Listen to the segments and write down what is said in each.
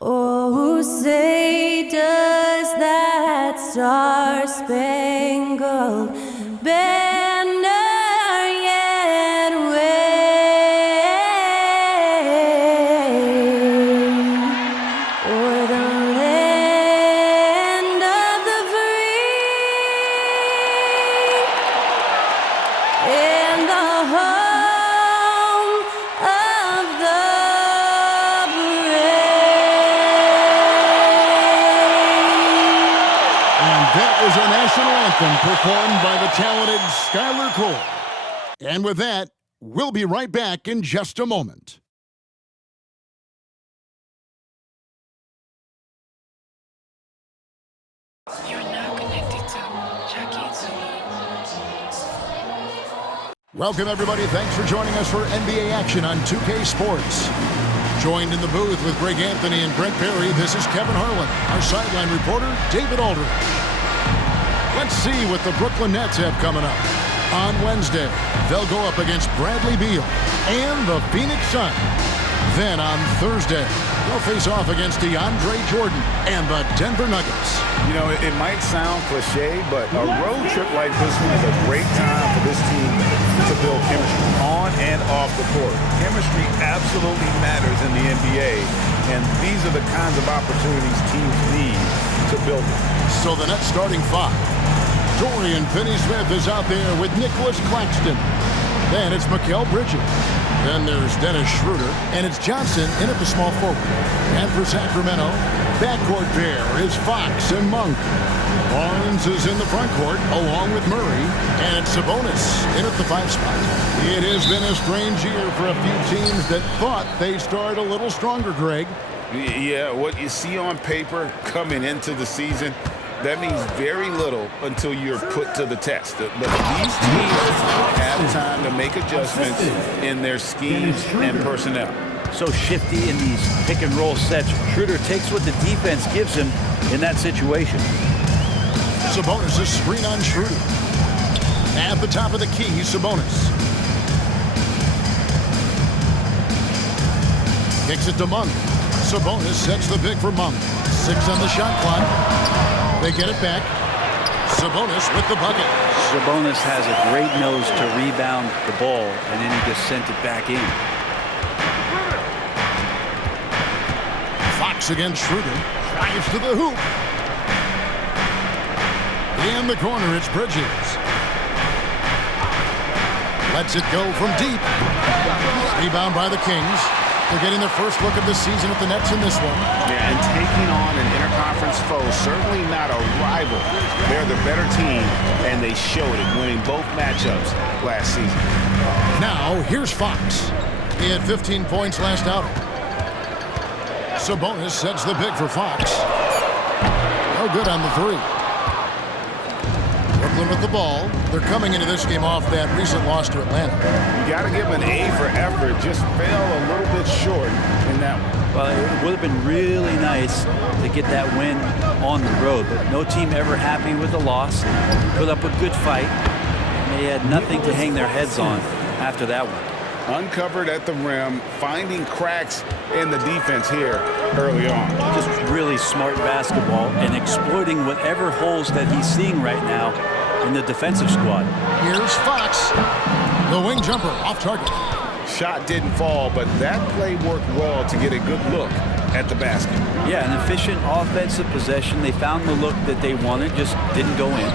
Oh, say does that star-spangled banner yet wave o'er the land of the free and the home of the That was our national anthem performed by the talented Skylar Cole. And with that, we'll be right back in just a moment. You're now connected to Jackie. Welcome, everybody. Thanks for joining us for NBA action on 2K Sports. Joined in the booth with Greg Anthony and Brent Perry, this is Kevin Harlan. Our sideline reporter, David Aldridge. Let's see what the Brooklyn Nets have coming up. On Wednesday, they'll go up against Bradley Beal and the Phoenix Suns. Then on Thursday, they'll face off against DeAndre Jordan and the Denver Nuggets. You know, it might sound cliche, but a road trip like this one is a great time for this team to build chemistry on and off the court. Chemistry absolutely matters in the NBA, and these are the kinds of opportunities teams need to build it. So the Nets starting five. Dorian Finney-Smith is out there with Nicholas Claxton. Then it's Mikal Bridges. Then there's Dennis Schroeder. And it's Johnson in at the small forward. And for Sacramento, backcourt pair is Fox and Monk. Barnes is in the front court along with Murray. And it's Sabonis in at the 5 spot. It has been a strange year for a few teams that thought they'd start a little stronger, Greg. Yeah, what you see on paper coming into the season, that means very little until you're put to the test. But these teams have time to make adjustments in their schemes and personnel. So shifty in these pick-and-roll sets. Schroeder takes what the defense gives him in that situation. Sabonis is screen on Schroeder. At the top of the key, Sabonis. Kicks it to Monk. Sabonis sets the pick for Monk. 6 on the shot clock. They get it back. Sabonis with the bucket. Sabonis has a great nose to rebound the ball, and then he just sent it back in. Fox against Schroeder. Drives to the hoop. In the corner, it's Bridges. Lets it go from deep. Rebound by the Kings. They're getting their first look of the season at the Nets in this one. Yeah, and taking on an interconference foe, certainly not a rival. They're the better team, and they showed it, winning both matchups last season. Now, here's Fox. He had 15 points last outing. Sabonis sets the pick for Fox. No good on the 3. Brooklyn with the ball. They're coming into this game off that recent loss to Atlanta. You got to give them an A for effort. Just fell a little bit short in that one. Well, it would have been really nice to get that win on the road, but no team ever happy with the loss. Put up a good fight, and they had nothing to hang their heads on after that one. Uncovered at the rim, finding cracks in the defense here early on. Just really smart basketball and exploiting whatever holes that he's seeing right now in the defensive squad. Here's Fox. The wing jumper off target. Shot didn't fall, but that play worked well to get a good look at the basket. Yeah, an efficient offensive possession. They found the look that they wanted, just didn't go in.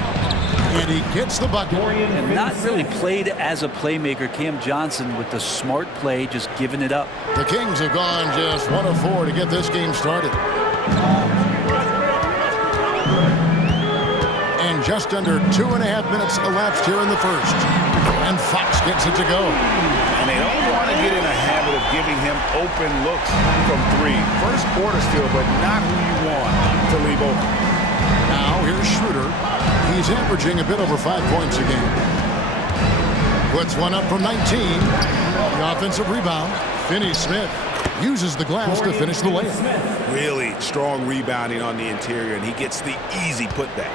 And he gets the bucket. And not really played as a playmaker. Cam Johnson with the smart play, just giving it up. The Kings have gone just 1 of 4 to get this game started. And just under 2.5 minutes elapsed here in the first. And Fox gets it to go. And they don't want to get in a habit of giving him open looks from 3. First quarter still, but not who you want to leave open. Now here's Schroeder. He's averaging a bit over 5 points a game. Puts one up from 19. The offensive rebound. Finney-Smith uses the glass to finish the layup. Really strong rebounding on the interior, and he gets the easy putback.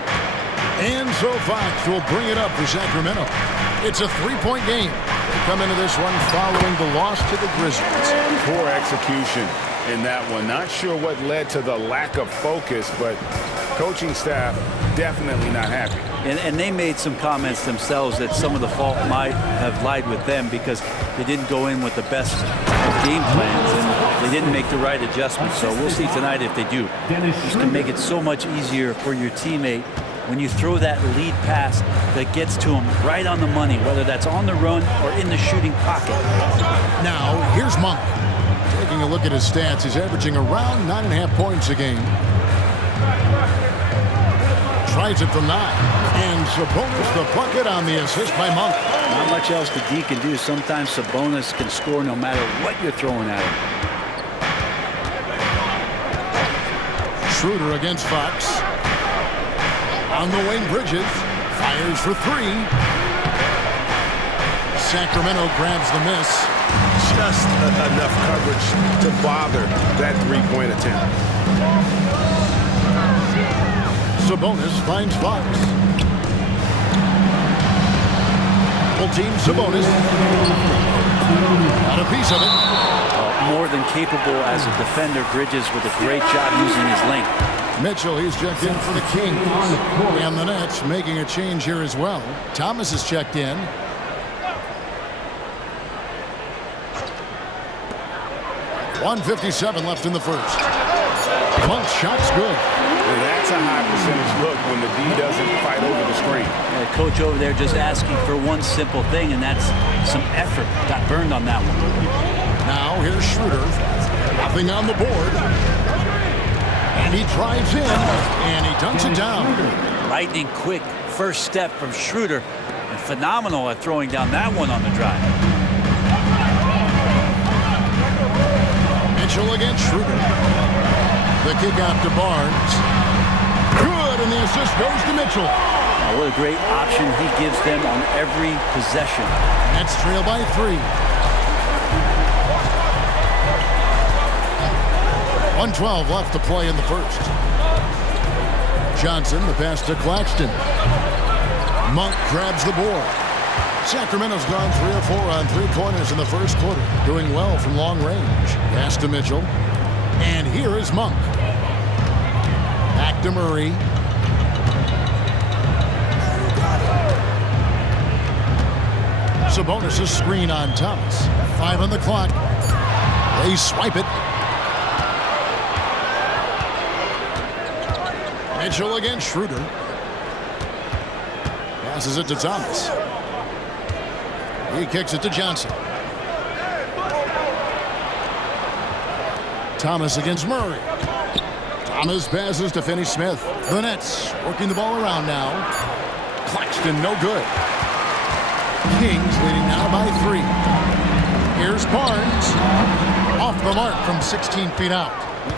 And so Fox will bring it up for Sacramento. It's a three-point game. They come into this one following the loss to the Grizzlies. Poor execution in that one. Not sure what led to the lack of focus, but coaching staff definitely not happy. And they made some comments themselves that some of the fault might have lied with them because they didn't go in with the best of game plans and they didn't make the right adjustments. So we'll see tonight if they do. This can make it so much easier for your teammate when you throw that lead pass that gets to him right on the money, whether that's on the run or in the shooting pocket. Now, here's Monk. Taking a look at his stats, he's averaging around 9.5 points a game. Tries it from 9. And Sabonis the bucket on the assist by Monk. Not much else the D can do. Sometimes Sabonis can score no matter what you're throwing at him. Schroeder against Fox. On the wing, Bridges fires for 3. Sacramento grabs the miss. Just enough coverage to bother that three-point attempt. Sabonis finds Fox. Full team Sabonis. Got a piece of it. More than capable as a defender. Bridges with a great job using his length. Mitchell, he's checked in for the Kings. And the Nets making a change here as well. Thomas is checked in. .157 left in the first. Monk's shot's good. And that's a high percentage look when the D doesn't fight over the screen. The coach over there just asking for one simple thing, and that's some effort. Got burned on that one. Now here's Schroeder. Nothing on the board. And he drives in, and he dunks it down. Lightning quick first step from Schroeder. And phenomenal at throwing down that one on the drive. Mitchell against Schroeder. The kick out to Barnes. Good, and the assist goes to Mitchell. Now, what a great option he gives them on every possession. Nets trail by 3. 1:12 left to play in the first. Johnson, the pass to Claxton. Monk grabs the board. Sacramento's gone 3 or 4 on three-pointers in the first quarter. Doing well from long range. Pass to Mitchell. And here is Monk. Back to Murray. Sabonis' screen on Thomas. 5 on the clock. They swipe it. Mitchell against Schroeder. Passes it to Thomas. He kicks it to Johnson. Thomas against Murray. Thomas passes to Finney-Smith. The Nets working the ball around now. Claxton no good. Kings leading now by 3. Here's Barnes. Off the mark from 16 feet out.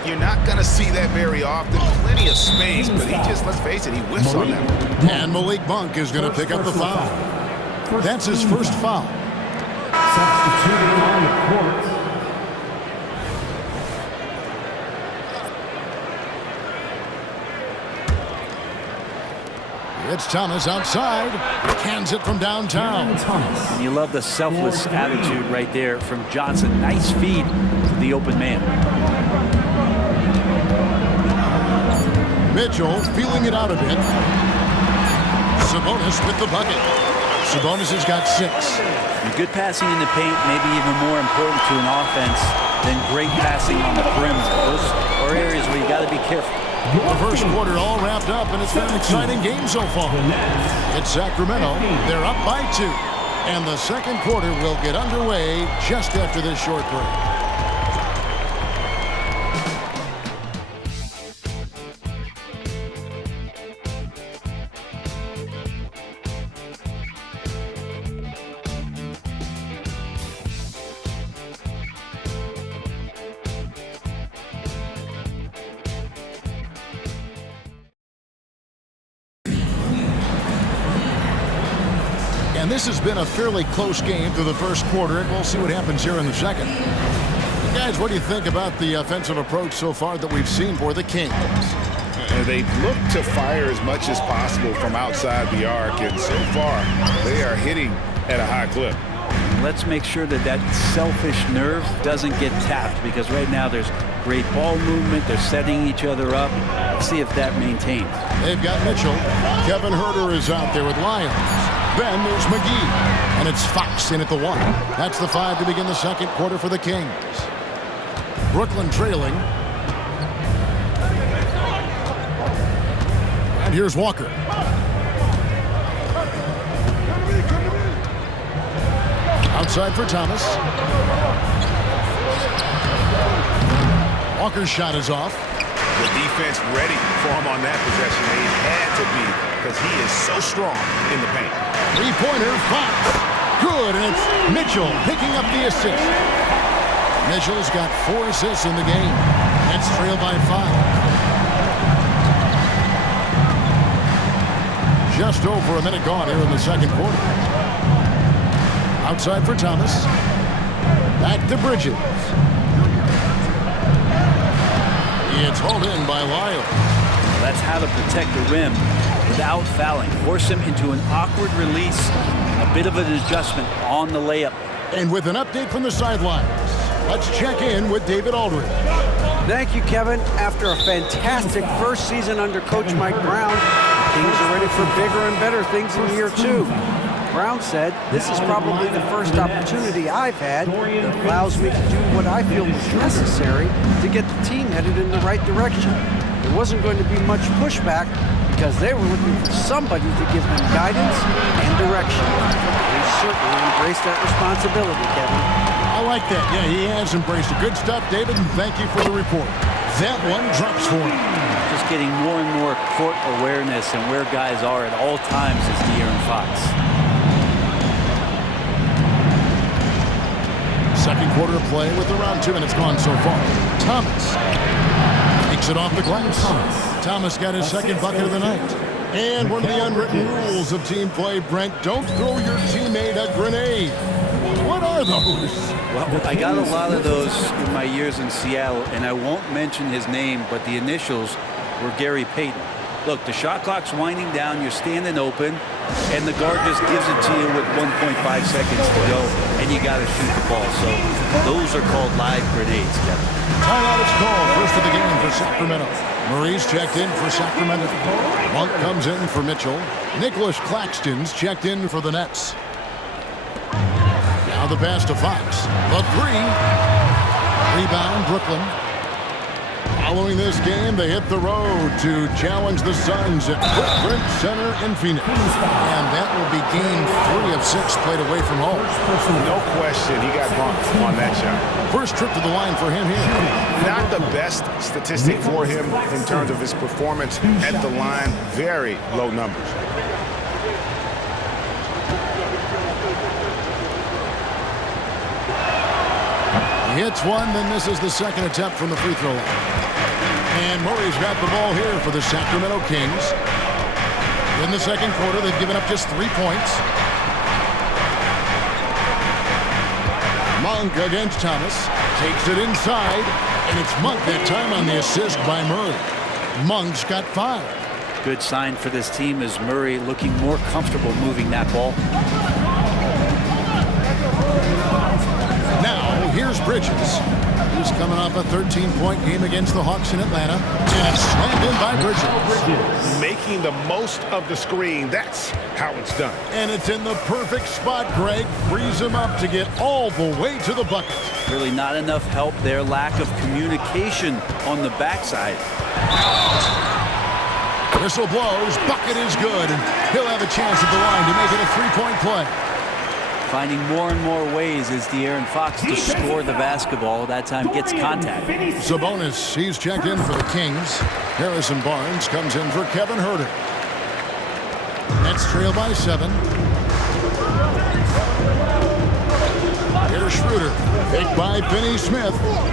You're not going to see that very often. Plenty of space, but he just, let's face it, he whiffs on that one. And Malik Monk is going to pick up the foul. That's his first foul. Substituting on the court. It's Thomas outside. Cans it from downtown. And you love the selfless attitude right there from Johnson. Nice feed to the open man. Mitchell feeling it out a bit. Sabonis with the bucket. Sabonis has got 6. And good passing in the paint may be even more important to an offense than great passing on the perimeter. Those are areas where you got to be careful. The first quarter all wrapped up, and it's been an exciting game so far. It's Sacramento. They're up by 2. And the second quarter will get underway just after this short break. And this has been a fairly close game through the first quarter, and we'll see what happens here in the second. Guys, what do you think about the offensive approach so far that we've seen for the Kings? And they've looked to fire as much as possible from outside the arc, and so far they are hitting at a high clip. Let's make sure that that selfish nerve doesn't get tapped, because right now there's great ball movement. They're setting each other up. Let's see if that maintains. They've got Mitchell. Kevin Herter is out there with Lyons. Then there's McGee. And it's Fox in at the 1. That's the 5 to begin the second quarter for the Kings. Brooklyn trailing. And here's Walker. Outside for Thomas. Walker's shot is off. The defense ready for him on that possession. They had to be, because he is so strong in the paint. Three-pointer, Fox. Good, and it's Mitchell picking up the assist. Mitchell's got 4 assists in the game. That's trailed by 5. Just over a minute gone here in the second quarter. Outside for Thomas. Back to Bridges. It's hauled in by Lyles. That's how to protect the rim without fouling. Force him into an awkward release, a bit of an adjustment on the layup. And with an update from the sidelines, let's check in with David Aldridge. Thank you, Kevin. After a fantastic first season under Coach Mike Brown, the Kings are ready for bigger and better things in year 2. Brown said, "This is probably the first opportunity I've had that allows me to do what I feel is necessary to get the team headed in the right direction." There wasn't going to be much pushback because they were looking for somebody to give them guidance and direction. They certainly embraced that responsibility, Kevin. I like that. Yeah, he has embraced it. Good stuff, David, and thank you for the report. That one drops for him. Just getting more and more court awareness and where guys are at all times is De'Aaron Fox. Second quarter of play with around 2 minutes gone so far. Thomas takes it off the glass. Thomas got his second bucket of the night. And one of the unwritten rules of team play, Brent, don't throw your teammate a grenade. What are those? Well, I got a lot of those in my years in Seattle, and I won't mention his name, but the initials were Gary Payton. Look, the shot clock's winding down, you're standing open, and the guard just gives it to you with 1.5 seconds to go, and you got to shoot the ball. So those are called live grenades, Kevin. Timeout is called. First of the game for Sacramento. Murray's checked in for Sacramento. Monk comes in for Mitchell. Nicholas Claxton's checked in for the Nets. Now the pass to Fox. The 3. Rebound, Brooklyn. Following this game, they hit the road to challenge the Suns at Footprint Center in Phoenix. And that will be game 3 of 6 played away from home. No question, he got bumped on that shot. First trip to the line for him here. Not the best statistic for him in terms of his performance at the line. Very low numbers. He hits one, then misses the second attempt from the free throw line. And Murray's got the ball here for the Sacramento Kings. In the second quarter, they've given up just 3 points. Monk against Thomas. Takes it inside, and it's Monk that time on the assist by Murray. Monk's got 5. Good sign for this team is Murray looking more comfortable moving that ball. Now, here's Bridges. He's coming off a 13-point game against the Hawks in Atlanta. And it's slammed in by Bridges. Making the most of the screen. That's how it's done. And it's in the perfect spot. Greg frees him up to get all the way to the bucket. Really not enough help there. Lack of communication on the backside. Whistle blows. Bucket is good. And he'll have a chance at the line to make it a 3-point play. Finding more and more ways is De'Aaron Fox to score the basketball. That time gets contact. Sabonis, he's checked in for the Kings. Harrison Barnes comes in for Kevin Herter. Nets trail by 7. Here's Schroeder. Picked by Finney Smith.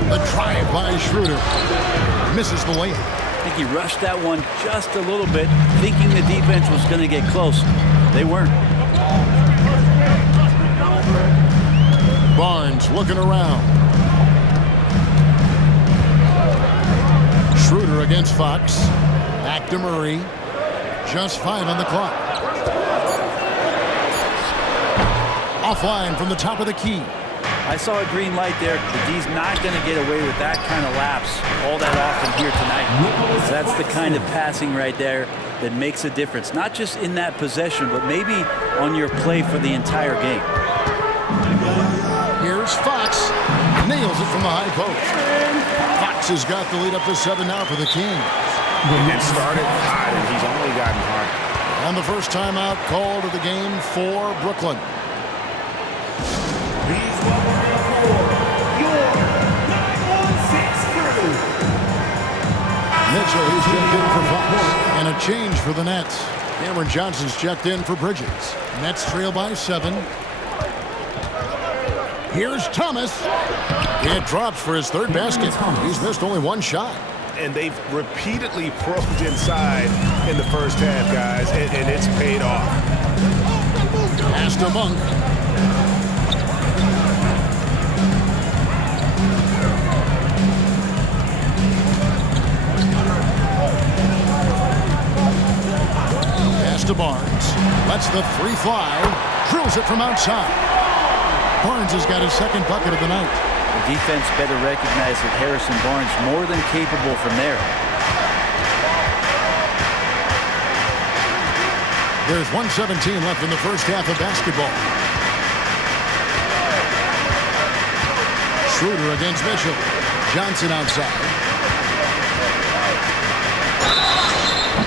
The drive by Schroeder. Misses the lane. I think he rushed that one just a little bit, thinking the defense was going to get close. They weren't. Barnes looking around. Schroeder against Fox. Back to Murray. Just 5 on the clock. Offline from the top of the key. I saw a green light there. The D's not going to get away with that kind of lapse all that often here tonight. That's the kind of passing right there that makes a difference, not just in that possession, but maybe on your play for the entire game. Here's Fox. Nails it from the high post. Fox has got the lead up to 7 now for the Kings. And started hot, and he's only gotten harder. And the first timeout called of the game for Brooklyn. Please welcome aboard your 916 crew. Mitchell, he's checked in for Fox. And a change for the Nets. Cameron Johnson's checked in for Bridges. Nets trail by 7. Here's Thomas. It drops for his 3rd basket. He's missed only 1 shot. And they've repeatedly probed inside in the first half, guys, and it's paid off. Pass to Monk. Pass to Barnes. Lets the 3 fly. Drills it from outside. Barnes has got his 2nd bucket of the night. The defense better recognize that Harrison Barnes more than capable from there. There's 1:17 left in the first half of basketball. Schroeder against Mitchell. Johnson outside.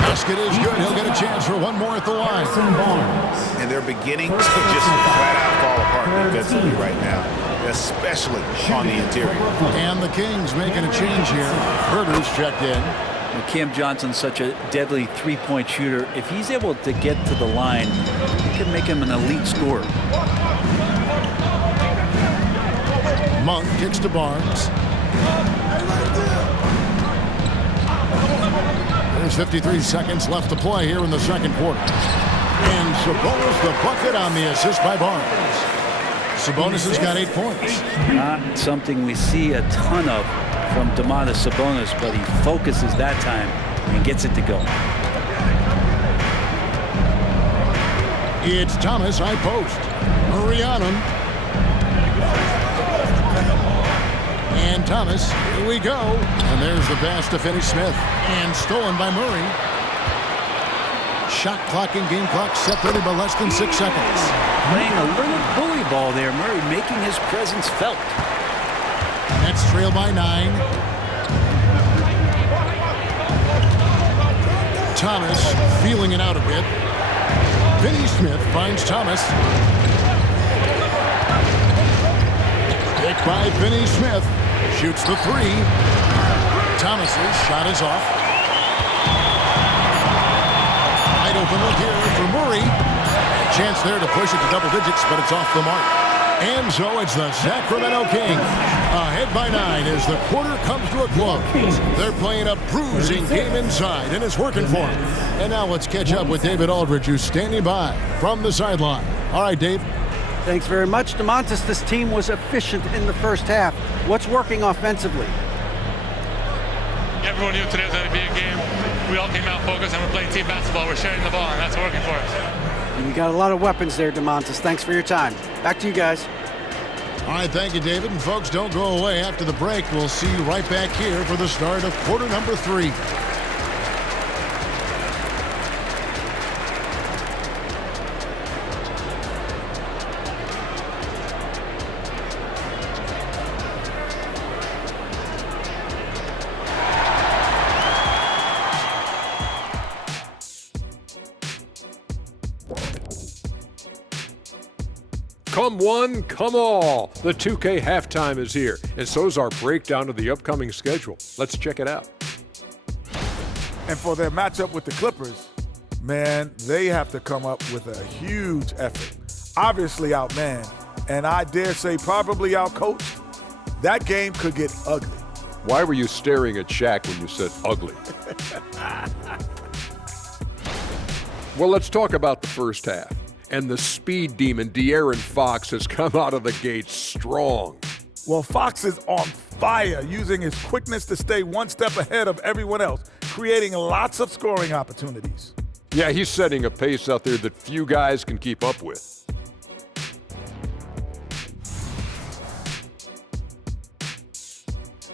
Basket is good. He'll get a chance for 1 more at the line. And they're beginning to just flat out fall apart defensively right now, especially on the interior. And the Kings making a change here. Herter's checked in. And Cam Johnson's such a deadly 3-point shooter. If he's able to get to the line, it can make him an elite scorer. Monk kicks to Barnes. There's 53 seconds left to play here in the 2nd quarter. And Sabonis the bucket on the assist by Barnes. Sabonis has got 8 points. Not something we see a ton of from Domantas Sabonis, but he focuses that time and gets it to go. It's Thomas, high post. Murray on him. And Thomas, here we go. And there's the pass to Finney-Smith. And stolen by Murray. Shot clock and game clock separated by less than 6 seconds. Playing a little bully ball there, Murray making his presence felt. Nets trail by 9. Thomas feeling it out a bit. Finney-Smith finds Thomas. Picked by Finney-Smith. Shoots the 3. Thomas's shot is off. Wide open look here for Murray. Chance there to push it to double digits, but it's off the mark. And so it's the Sacramento Kings ahead by 9 as the quarter comes to a close. They're playing a bruising game inside, and it's working for them. And now let's catch up with David Aldridge, who's standing by from the sideline. All right, Dave. Thanks very much, Domantas. This team was efficient in the first half. What's working offensively? Everyone knew today was going to be a game. We all came out focused, and we're playing team basketball. We're sharing the ball, and that's working for us. And you got a lot of weapons there, Domantas. Thanks for your time. Back to you guys. All right, thank you, David. And folks, don't go away. After the break, we'll see you right back here for the start of quarter number 3. Come one, come all. The 2K halftime is here, and so is our breakdown of the upcoming schedule. Let's check it out. And for their matchup with the Clippers, man, they have to come up with a huge effort. Obviously outmanned, and I dare say probably outcoached. That game could get ugly. Why were you staring at Shaq when you said ugly? Well, let's talk about the first half. And the speed demon, De'Aaron Fox, has come out of the gate strong. Well, Fox is on fire, using his quickness to stay one step ahead of everyone else. creating lots of scoring opportunities. Yeah, he's setting a pace out there that few guys can keep up with.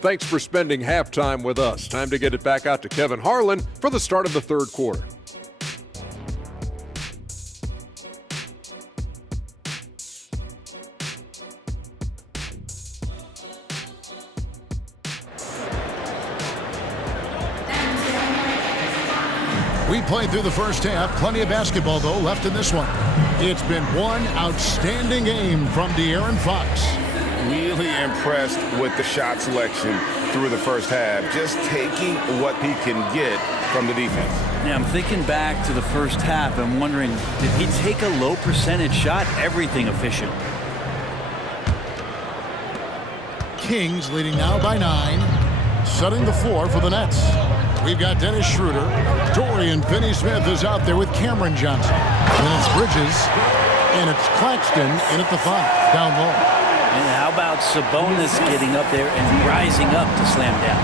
Thanks for spending halftime with us. Time to get it back out to Kevin Harlan for the start of the third quarter. We played through the first half. Plenty of basketball, though, left in this one. It's been one outstanding game from De'Aaron Fox. Really impressed with the shot selection through the first half. Just taking what he can get from the defense. Yeah, I'm thinking back to the first half. I'm wondering, did he take a low percentage shot? Everything efficient. Kings leading now by 9, setting the floor for the Nets. We've got Dennis Schroeder. Dorian Finney-Smith is out there with Cameron Johnson. And it's Bridges. And it's Claxton in at the 5, down low. And how about Sabonis getting up there and rising up to slam down?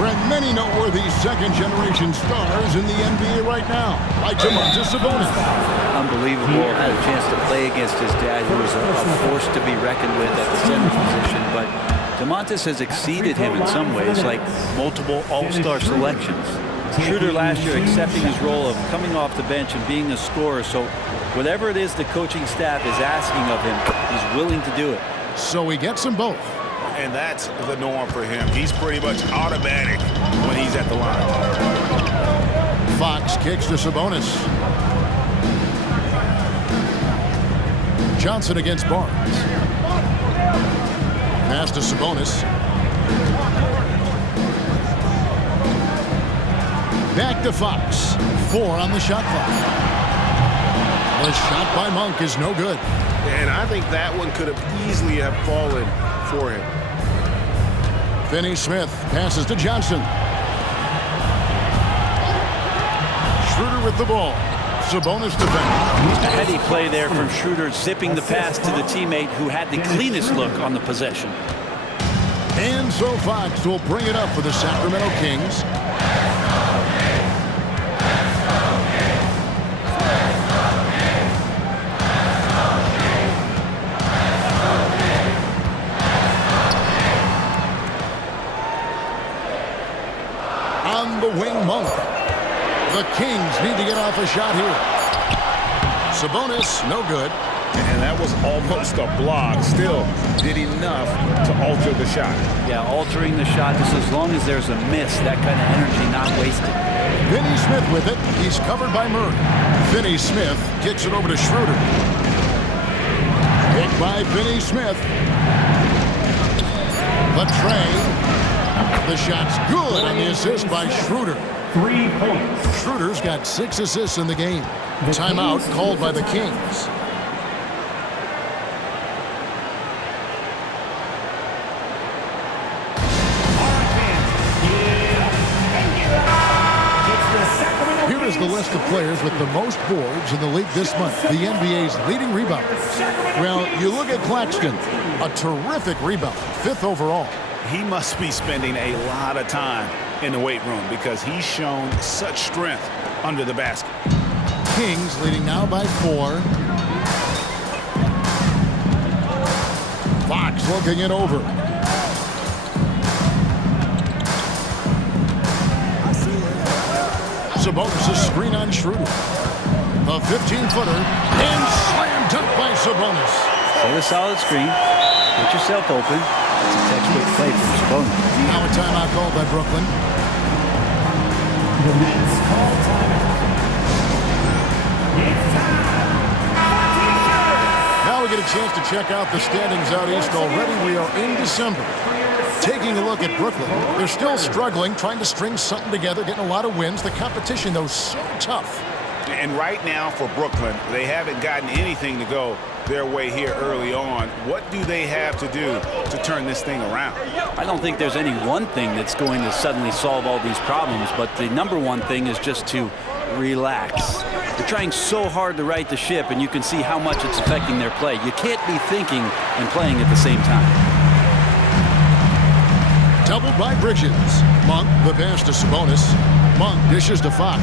There are many noteworthy second-generation stars in the NBA right now, like Domantas Sabonis. Unbelievable. Had a chance to play against his dad, who was a force to be reckoned with at the center position. But Domantas has exceeded him in some ways, like multiple all-star selections. Schroeder last year accepting his role of coming off the bench and being a scorer. So whatever it is the coaching staff is asking of him, he's willing to do it. So he gets them both. And that's the norm for him. He's pretty much automatic when he's at the line. Fox kicks to Sabonis. Johnson against Barnes. Pass to Sabonis. Back to Fox. 4 on the shot clock. The shot by Monk is no good. And I think that one could have easily have fallen for him. Finney-Smith passes to Johnson. Schroeder with the ball. Sabonis defending. A heady play there from Schroeder, zipping the pass to the teammate who had the cleanest look on the possession. And so Fox will bring it up for the Sacramento Kings. On the wing, Monk. The Kings need to get off a shot here. Sabonis, no good. And that was almost a block. Still did enough to alter the shot. Yeah, altering the shot just as long as there's a miss, that kind of energy not wasted. Finney-Smith with it. He's covered by Murray. Finney-Smith kicks it over to Schroeder. Picked by Finney-Smith. The tray. The shot's good on the assist by Schroeder. 3 points. Schroeder's got 6 assists in the game. Timeout called by the Kings. Here is the list of players with the most boards in the league this month. The NBA's leading rebounder. Well, you look at Claxton, a terrific rebounder, 5th overall. He must be spending a lot of time in the weight room because he's shown such strength under the basket. Kings leading now by 4. Fox looking it over. Sabonis' screen on Schroeder. A 15-footer and slam dunk by Sabonis. Set a solid screen. Get yourself open. It's a textbook play from Sabonis. Now a timeout called by Brooklyn. The Nets call timeout. It's time. Now we get a chance to check out the standings out east. Already we are in December. Taking a look at Brooklyn. They're still struggling, trying to string something together, getting a lot of wins. The competition, though, so tough. And right now for Brooklyn, they haven't gotten anything to go their way here early on. What do they have to do to turn this thing around? I don't think there's any one thing that's going to suddenly solve all these problems, but the number one thing is just to relax. They're trying so hard to right the ship, and you can see how much it's affecting their play. You can't be thinking and playing at the same time. Double fielded by Bridges. Monk, the pass to Sabonis. Monk dishes to Fox.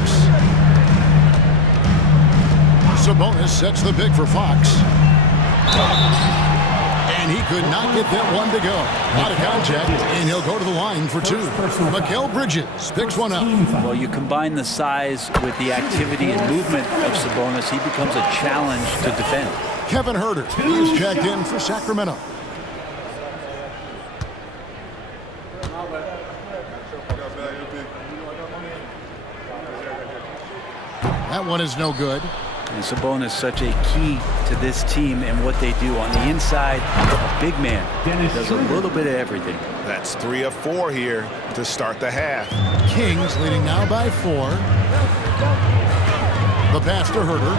Sabonis sets the pick for Fox. And he could not get that one to go. Out of contact, and he'll go to the line for two. Mikal Bridges picks one up. Well, you combine the size with the activity and movement of Sabonis, he becomes a challenge to defend. Kevin Huerter is checked in for Sacramento. That one is no good. And Sabonis such a key to this team and what they do on the inside. A big man does a little bit of everything. That's 3 of 4 here to start the half. Kings leading now by 4. The pass to Huerter.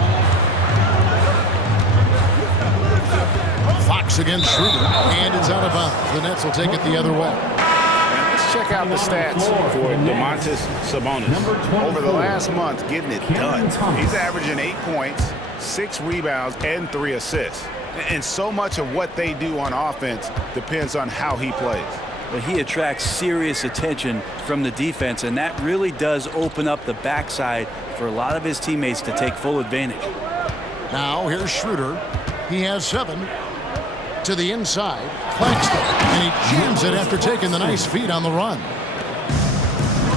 Fox against Schroeder, and it's out of bounds. The Nets will take it the other way. Let's check out the stats for Domantas Sabonis. Over the last month, getting it done. He's averaging 8 points, 6 rebounds, and 3 assists. And so much of what they do on offense depends on how he plays. Well, he attracts serious attention from the defense, and that really does open up the backside for a lot of his teammates to take full advantage. Now here's Schroeder. He has 7. To the inside, Claxton, and he jams it after taking the nice feed on the run.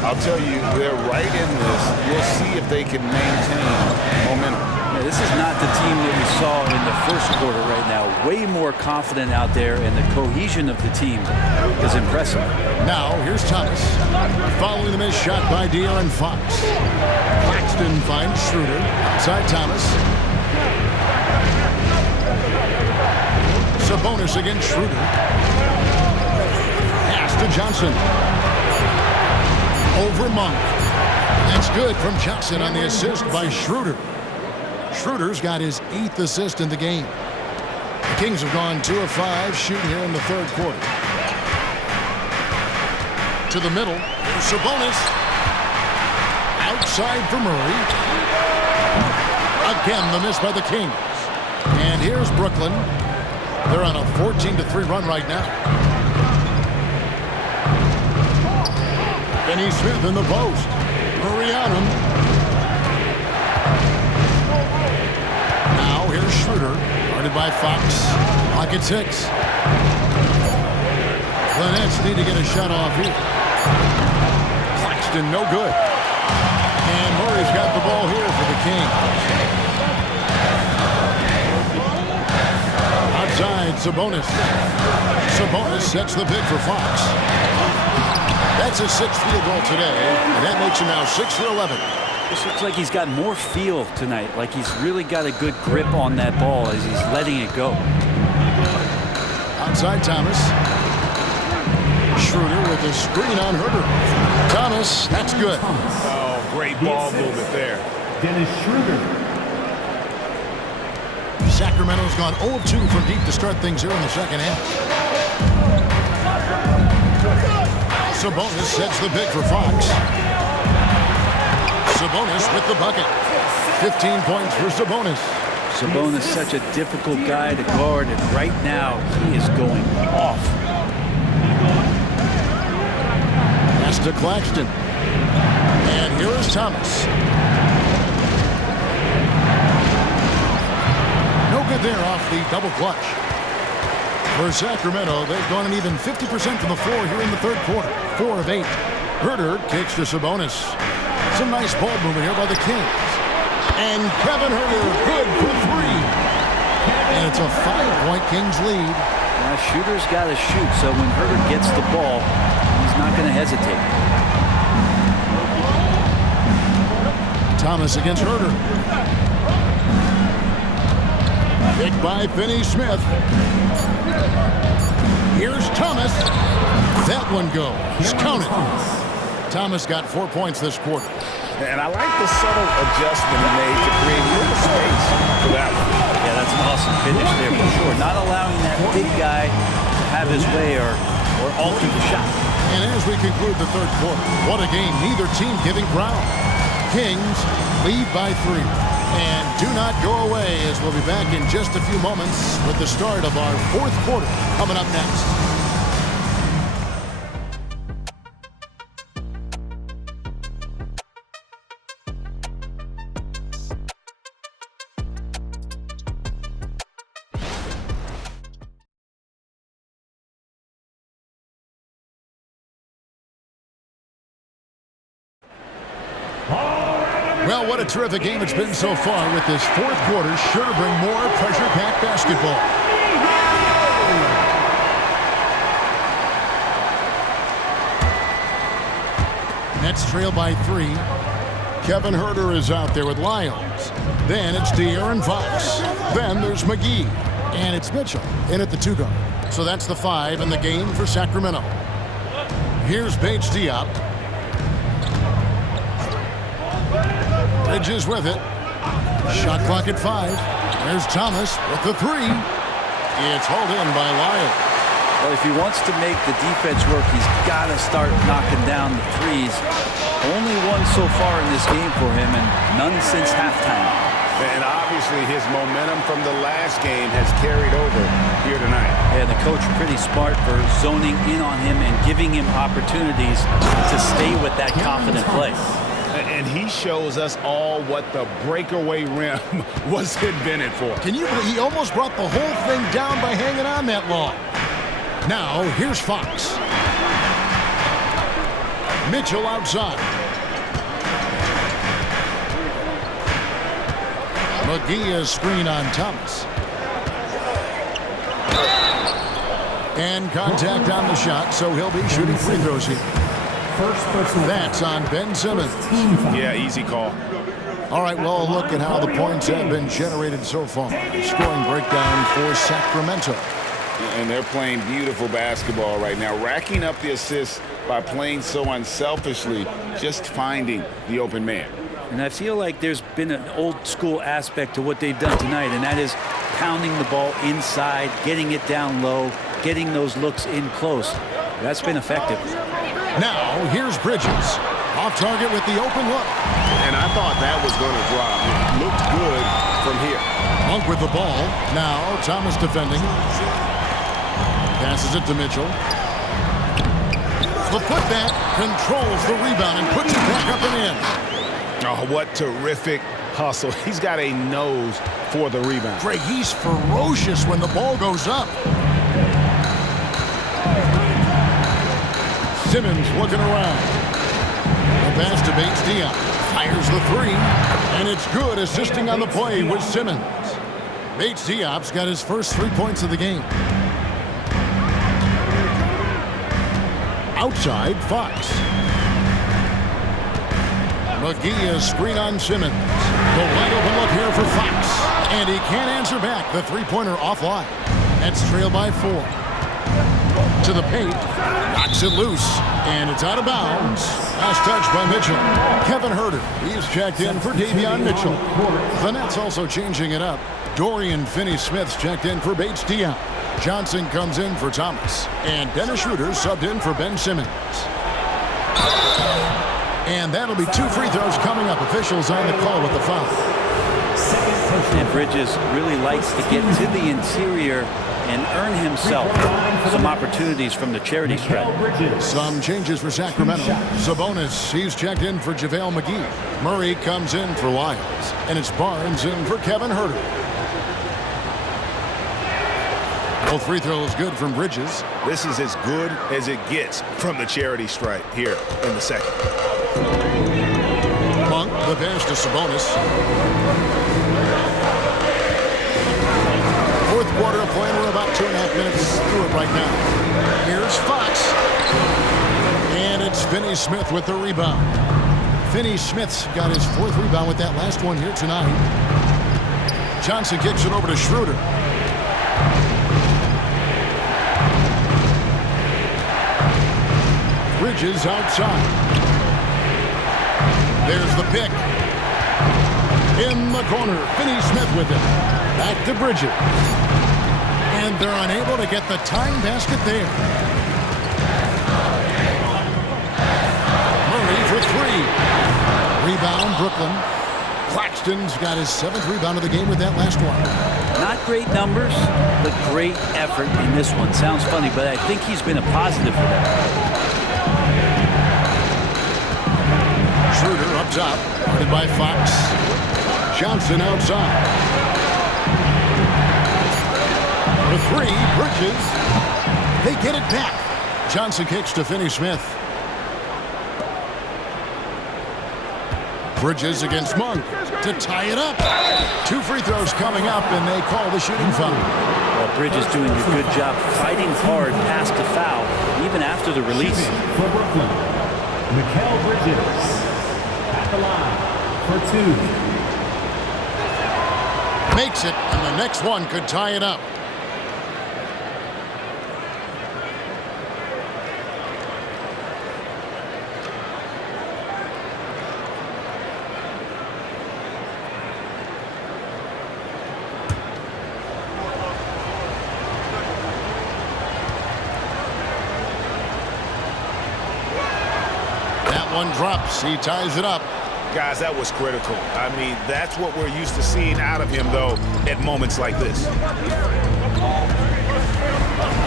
I'll tell you, they're right in this. We'll see if they can maintain momentum. Yeah, this is not the team that we saw in the first quarter right now. Way more confident out there, and the cohesion of the team is impressive. Now, here's Thomas. Following the missed shot by De'Aaron Fox. Claxton finds Schroeder. Outside Thomas. Sabonis against Schroeder. Pass to Johnson. Over Monk. That's good from Johnson on the assist by Schroeder. Schroeder's got his 8th assist in the game. The Kings have gone 2 of 5 shooting here in the third quarter. To the middle. Sabonis. Outside for Murray. Again, the miss by the Kings. And here's Brooklyn. They're on a 14-3 run right now. Finney Smith in the post. Murray on him. Now here's Schroeder. Guarded by Fox. Pocket 6. The Nets need to get a shot off here. Claxton, no good. And Murray's got the ball here for the Kings. Outside, Sabonis. Sabonis sets the pick for Fox. That's his 6th field goal today, and that makes him now 6 for 11. This looks like he's got more feel tonight, like he's really got a good grip on that ball as he's letting it go. Outside Thomas. Schroeder with a screen on Huerter. Thomas, that's good. Oh, great ball movement there. Dennis Schroeder. Sacramento's gone 0-2 from deep to start things here in the second half. Sabonis sets the pick for Fox. Sabonis with the bucket. 15 points for Sabonis. Sabonis such a difficult guy to guard, and right now he is going off. Pass to Claxton. And here is Thomas. No good there off the double clutch. For Sacramento, they've gone an even 50% from the floor here in the third quarter. 4 of 8. Huerter kicks to Sabonis. Some nice ball movement here by the Kings. And Kevin Huerter, good for 3. And it's a 5-point Kings lead. Now, Shooter's got to shoot, so when Huerter gets the ball, he's not going to hesitate. Thomas against Huerter. Picked by Finney Smith. Here's Thomas. That one goes. Count it. Thomas got 4 points this quarter. And I like the subtle adjustment he made to create a little space for that one. Yeah, that's an awesome finish there for sure. Not allowing that big guy to have his way or alter the shot. And as we conclude the third quarter, what a game. Neither team giving ground. Kings lead by 3. And do not go away, as we'll be back in just a few moments with the start of our fourth quarter coming up next. Well, what a terrific game it's been so far, with this fourth quarter sure to bring more pressure-packed basketball. Nets trail by 3. Kevin Huerter is out there with Lyles. Then it's De'Aaron Fox. Then there's McGee. And it's Mitchell in at the 2 guard. So that's the 5 in the game for Sacramento. Here's Bates Diop. Bridges with it. Shot clock at 5. There's Thomas with the 3. It's hauled in by Lyles. Well, if he wants to make the defense work, he's got to start knocking down the threes. Only one so far in this game for him, and none since halftime. And obviously his momentum from the last game has carried over here tonight. Yeah, the coach pretty smart for zoning in on him and giving him opportunities to stay with that confident play. And he shows us all what the breakaway rim was invented for. Can you believe he almost brought the whole thing down by hanging on that long? Now, here's Fox. Mitchell outside. McGee is screen on Thomas. And contact on the shot, so he'll be shooting free throws here. That's on Ben Simmons. Yeah, easy call. All right, well, look at how the points have been generated so far. Scoring breakdown for Sacramento. And they're playing beautiful basketball right now, racking up the assists by playing so unselfishly, just finding the open man. And I feel like there's been an old school aspect to what they've done tonight, and that is pounding the ball inside, getting it down low, getting those looks in close. That's been effective. Now, here's Bridges. Off target with the open look. And I thought that was going to drop. It looked good from here. Monk with the ball. Now, Thomas defending. Passes it to Mitchell. The putback controls the rebound and puts it back up and in. Oh, what terrific hustle. He's got a nose for the rebound. Greg, he's ferocious when the ball goes up. Simmons looking around. The pass to Bates Diop. Fires the 3. And it's good, assisting on the play with Simmons. Bates Diop's got his first 3 points of the game. Outside, Fox. McGee is screen on Simmons. The wide open look here for Fox. And he can't answer back. The three-pointer offline. Nets trail by 4. To the paint. Knocks it loose. And it's out of bounds. Last touch by Mitchell. Kevin Huerter. He's checked in for Davion Mitchell. The Nets also changing it up. Dorian Finney-Smith's checked in for Bates Diop. Johnson comes in for Thomas. And Dennis Schroeder subbed in for Ben Simmons. And that'll be 2 free throws coming up. Officials on the call with the foul. And Bridges really likes to get to the interior and earn himself some opportunities from the charity stripe. Some changes for Sacramento. Sabonis, he's checked in for JaVale McGee. Murray comes in for Lyles. And it's Barnes in for Kevin Huerter. Both free throws good from Bridges. This is as good as it gets from the charity stripe here in the second. Monk, the pass to Sabonis. Fourth quarter of play. We're about 2.5 minutes through it right now. Here's Fox. And it's Finney-Smith with the rebound. Finney-Smith's got his 4th rebound with that last one here tonight. Johnson kicks it over to Schroeder. Bridges outside. There's the pick. In the corner, Finney-Smith with it. Back to Bridges. And they're unable to get the tying basket there. Murray for 3. Rebound, Brooklyn. Claxton's got his 7th rebound of the game with that last one. Not great numbers, but great effort in this one. Sounds funny, but I think he's been a positive for them. Schroeder up top, guarded by Fox. Johnson outside. The 3, Bridges. They get it back. Johnson kicks to Finney-Smith. Bridges against Monk to tie it up. 2 free throws coming up, and they call the shooting foul. Well, Bridges doing a good job fighting hard past the foul, even after the release. For Brooklyn, Mikal Bridges at the line for 2. Makes it, and the next one could tie it up. One drops. He ties it up. Guys, that was critical. I mean, that's what we're used to seeing out of him, though, at moments like this.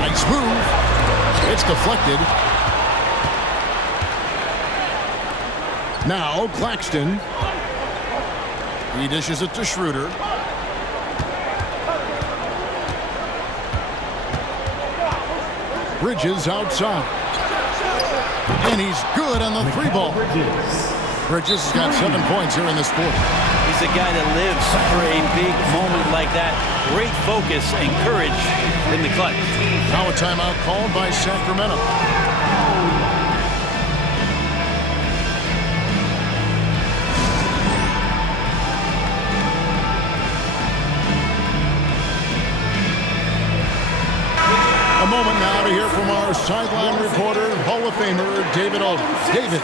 Nice move. It's deflected. Now Claxton. He dishes it to Schroeder. Bridges outside. And he's good on the 3-ball. Bridges has got 7 points here in this quarter. He's a guy that lives for a big moment like that. Great focus and courage in the clutch. Now a timeout called by Sacramento. A moment now to hear from our sideline reporter, Hall of Famer David Aldridge. David.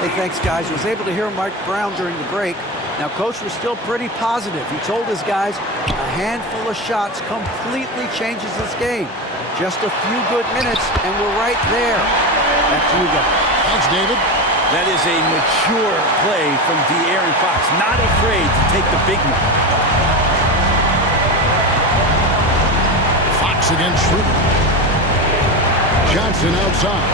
Hey, thanks, guys. Was able to hear Mike Brown during the break. Now, Coach was still pretty positive. He told his guys a handful of shots completely changes this game. Just a few good minutes, and we're right there. Back to you guys. Thanks, David. That is a mature play from De'Aaron Fox. Not afraid to take the big one. Fox against Schroeder. Johnson outside.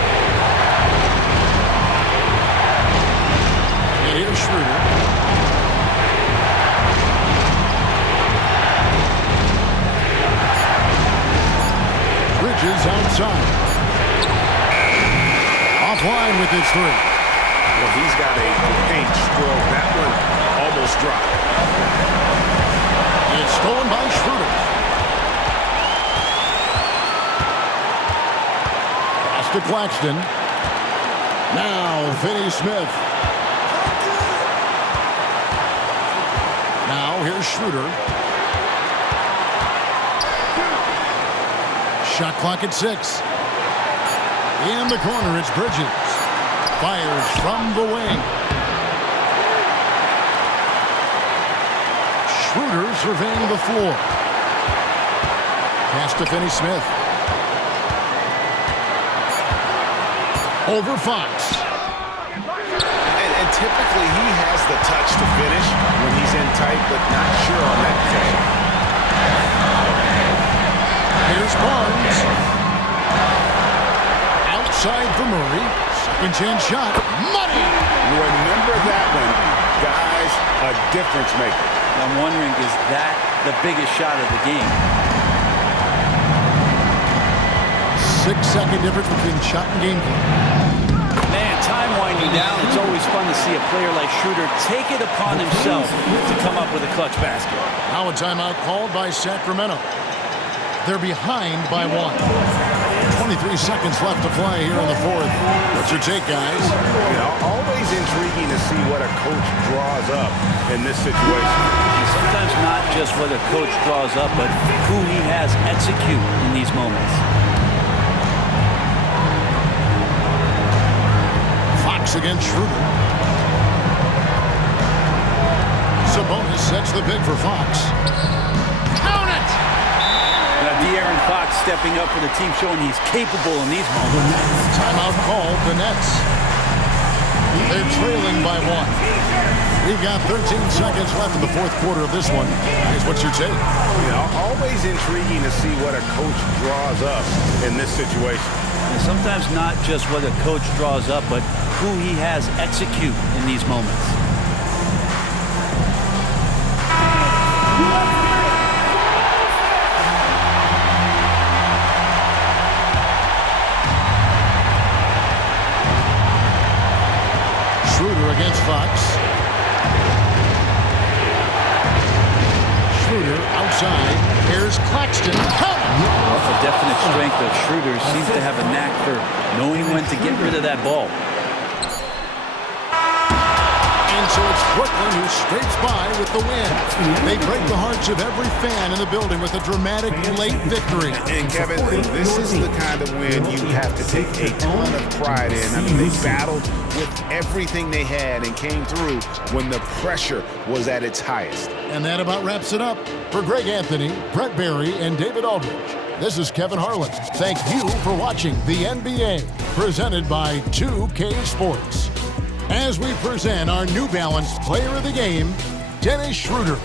And here's Schroeder. Bridges outside. Offline with his 3. Well, he's got a paint stroke. That one almost dropped. It's stolen by Schroeder. To Claxton. Now Finney Smith. Now here's Schroeder. Shot clock at 6. In the corner, it's Bridges. Fires from the wing. Schroeder surveying the floor. Pass to Finney Smith. Over Fox. And typically he has the touch to finish when he's in tight, but not sure on that possession. Here's Barnes. Outside for Murray. Second chance shot. Money! Remember that one, guys, a difference maker. I'm wondering, is that the biggest shot of the game? 6-second difference between shot and game clock. Man, time winding down. It's always fun to see a player like Schroeder take it upon himself to come up with a clutch basket. Now a timeout called by Sacramento. They're behind by 1. 23 seconds left to play here in the 4th. What's your take, guys? You know, always intriguing to see what a coach draws up in this situation. And sometimes not just what a coach draws up, but who he has execute in these moments. Fox against Schroeder. Sabonis sets the big for Fox. Count it! Now De'Aaron Fox stepping up for the team, showing he's capable in these moments. Timeout called the Nets. They're trailing by 1. We've got 13 seconds left in the 4th quarter of this one. Guys, what's your take? You know, always intriguing to see what a coach draws up in this situation. And sometimes not just what a coach draws up, but who he has execute in these moments. Schroeder against Fox. Schroeder outside. Here's Claxton. Well, the definite strength of Schroeder seems to have a knack for knowing when to get rid of that ball. And so it's Brooklyn who scrapes by with the win. They break the hearts of every fan in the building with a dramatic late victory. And Kevin, this is the kind of win you have to take a ton of pride in. I mean, they battled with everything they had and came through when the pressure was at its highest. And that about wraps it up. For Greg Anthony, Brett Barry, and David Aldridge, this is Kevin Harlan. Thank you for watching the NBA, presented by 2K Sports. As we present our New Balance Player of the Game, Dennis Schroeder.